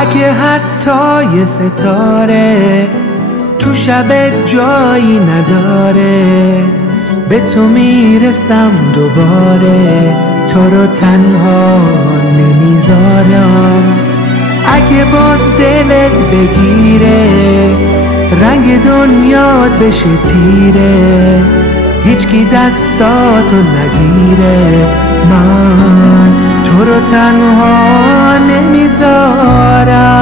اگه حتی یه ستاره تو شب جایی نداره، به تو میرسم دوباره، تو رو تنها نمیذارم. اگه باز دلت بگیره رنگ دنیات بشه تیره، هیچکی دستاتو نگیره، من تو رو تنها نمیذارم.